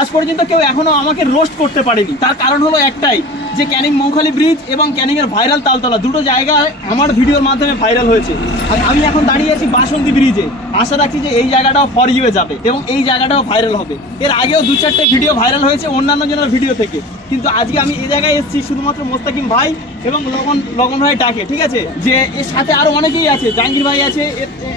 আজ পর্যন্ত কেউ এখনো আমাকে রোস্ট করতে পারেনি। তার কারণ হলো একটাই, যে ক্যানিং মৌখালি ব্রিজ এবং ক্যানিং এর ভাইরাল তালতলা দুটো জায়গায় আমার ভিডিওর মাধ্যমে ভাইরাল হয়েছে। আর আমি এখন দাঁড়িয়ে আছি বাসন্তী ব্রিজে। আশা রাখছি যে এই জায়গাটাও ফর ইউ যাবে এবং এই জায়গাটাও ভাইরাল হবে। এর আগেও 2-4টে ভিডিও ভাইরাল হয়েছে অন্যান্য জনের ভিডিও থেকে, কিন্তু আজকে আমি এই জায়গায় এসেছি শুধুমাত্র মোস্তাকিম ভাই এবং লগন ভাই ডাকে। ঠিক আছে, যে এর সাথে আরো অনেকেই আছে, জাহাঙ্গীর ভাই আছে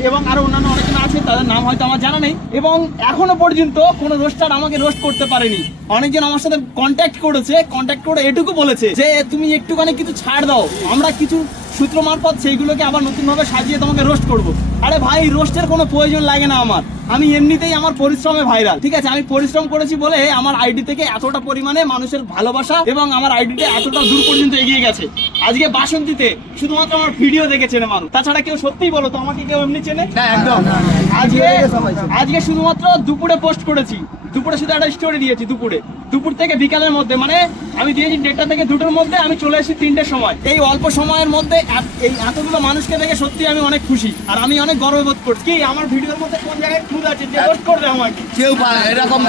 এবং আরো অন্যান্য অনেকজন আছে, তাদের নাম হয়তো আমার জানা নেই। এবং এখনো পর্যন্ত কোনো রোস্টার আমাকে রোস্ট করতে পারেনি। অনেকজন আমার সাথে কন্ট্যাক্ট করেছে, কন্ট্যাক্ট করে এটুকু বলেছে যে তুমি একটুখানি কিছু ছাড় দাও, আমরা কিছু সূত্র মারফত সেইগুলোকে আবার নতুনভাবে সাজিয়ে তোমাকে রোস্ট করবো। আরে ভাই, রোস্টের কোনো প্রয়োজন লাগে না আমার, আমি এমনিতেই আমার পরিশ্রমে ভাইরাল। ঠিক আছে, আমি পরিশ্রম করেছি বলে আমার আইডি থেকে এতটা পরিমাণে মানুষের ভালোবাসা এবং আমার আইডিতে এতটা দূর পর্যন্ত এগিয়ে গেছে। আজকে বাসন্তীতে শুধুমাত্র আমার ভিডিও দেখে চেনে মানুষ, তাছাড়া কেউ সত্যিই বলো তো আমাকে কেউ এমনি চেনে? একদম। আজকে শুধুমাত্র দুপুরে পোস্ট করেছি, দুপুরে শুধু একটা স্টোরি দিয়েছি। দুপুর থেকে বিকালের মধ্যে, মানে আমি দিয়েছি 1টা থেকে 2টোর মধ্যে, আমি চলে এসেছি 3টের সময়। এই অল্প সময়ের মধ্যে এই এতগুলো মানুষকে দেখে সত্যি আমি অনেক খুশি আর আমি অনেক গর্ববোধ করছি। কি আমার ভিডিওর মধ্যে কোন জায়গায় খুদ আছে যে পোস্ট করবে আমাকে? কেউ এরকম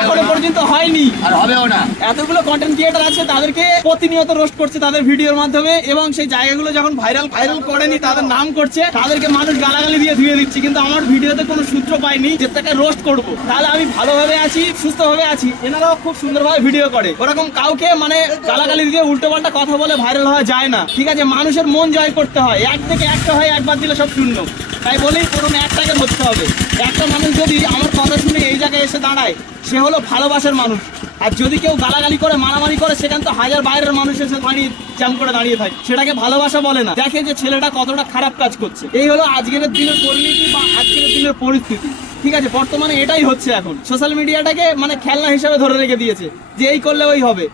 এখনো পর্যন্ত হয়নি আর হবেও না। এতগুলো কন্টেন্ট ক্রিয়েটর আছে, তাদেরকে প্রতিনিয়ত রোস্ট করছে তাদের ভিডিওর মাধ্যমে, এবং সেই জায়গাগুলো যখন ভাইরাল করেনি তাদের নাম করছে, তাদেরকে মানুষ গালাগালি দিয়ে ধুয়ে দিচ্ছে। কিন্তু আমার ভিডিওতে কোনো সূত্র পাইনি যে তাকে রোস্ট করবো। তাহলে আমি ভালোভাবে আছি, সুস্থভাবে আছি। এনারাও খুব সুন্দরভাবে ভিডিও করে, ওরকম কাউকে মানে গালাগালি দিয়ে উল্টো পাল্টা কথা বলে ভাইরাল হওয়া যায় না। ঠিক আছে, মানুষের মন জয় করতে হয়, 1 থেকে 1টা হয়, একবার দিলে সব শূন্য। তাই বলি প্রথমে 1টাকে ধরতে হবে। একটা মানুষ যদি আমার কথা শুনে এই জায়গায় এসে দাঁড়ায়, সে হলো ভালোবাসার মানুষ। আর যদি কেউ গালাগালি করে, মারামারি করে, সেখান তো হাজার বাইরের মানুষ এসে জ্যাম করে দাঁড়িয়ে থাকে, সেটাকে ভালোবাসা বলে না। দেখে যে ছেলেটা কতটা খারাপ কাজ করছে। এই হলো আজকের দিনের পরিণতি বা আজকের দিনের পরিস্থিতি। ঠিক আছে, বর্তমানে এটাই হচ্ছে। এখন সোশ্যাল মিডিয়াটাকে মানে খেলনা হিসেবে ধরে রেখে দিয়েছে, যে এই করলে ওই হবে।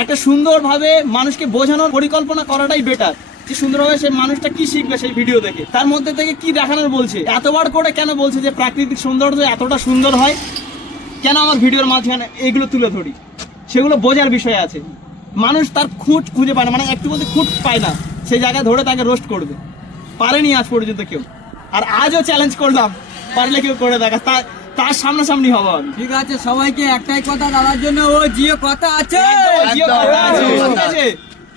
একটা সুন্দরভাবে মানুষকে বোঝানোর পরিকল্পনা করাটাই বেটার, যে সুন্দরভাবে সে মানুষটা কি শিখবে সেই ভিডিও দেখে, তার মধ্যে থেকে কি দেখানোর বলছে। এতবার করে কেন বলছে যে প্রাকৃতিক সৌন্দর্য এতটা সুন্দর হয়, কেন আমার ভিডিওর মাঝখানে এইগুলো তুলে ধরি, সেগুলো বোঝার বিষয় আছে। মানুষ তার খুঁট খুঁজে পায় না, মানে একটু বলতে খুঁট পায় না, সেই জায়গায় ধরে তাকে রোস্ট করবে। পারেনি আজ পর্যন্ত কেউ, আর আজও চ্যালেঞ্জ করলাম, পারলে কেউ করে দেখা, তার সামনাসামনি হবো আমি। ঠিক আছে, সবাইকে একটাই কথা দাদার জন্য, ও জিও কথা আছে, ঠিক আছে,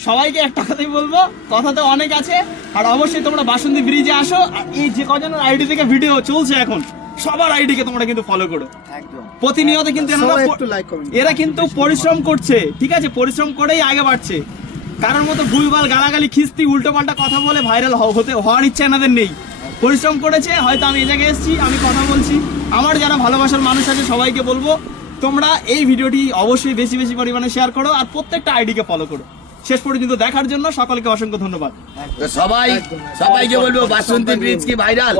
সবাইকে একটা কথাই বলবো, কথা তো অনেক আছে। আর অবশ্যই তোমরা বাসন্তী ব্রিজে আসো, আর এই যে কজনের আইডি থেকে ভিডিও চলছে এখন, সবার আইডিকে তোমরা কিন্তু ফলো করো প্রতিনিয়ত। কিন্তু এরা কিন্তু পরিশ্রম করছে, ঠিক আছে, পরিশ্রম করেই আগে বাড়ছে। কারোর মতো ভুলভাল গালাগালি, খিস্তি, উল্টো পাল্টা কথা বলে ভাইরাল হওয়ার ইচ্ছা এনাদের নেই। পরিশ্রম করেছে, হয়তো আমি এই জায়গায় এসেছি, আমি কথা বলছি। আমার যারা ভালোবাসার মানুষ আছে সবাইকে বলবো, তোমরা এই ভিডিওটি অবশ্যই বেশি বেশি পরিমাণে শেয়ার করো আর প্রত্যেকটা আইডিকে ফলো করো। শেষ পর্যন্ত দেখার জন্য সকলকে অসংখ্য ধন্যবাদ। সবাইকে বলবো বাসন্তী ব্রিজ কি ভাইরাল।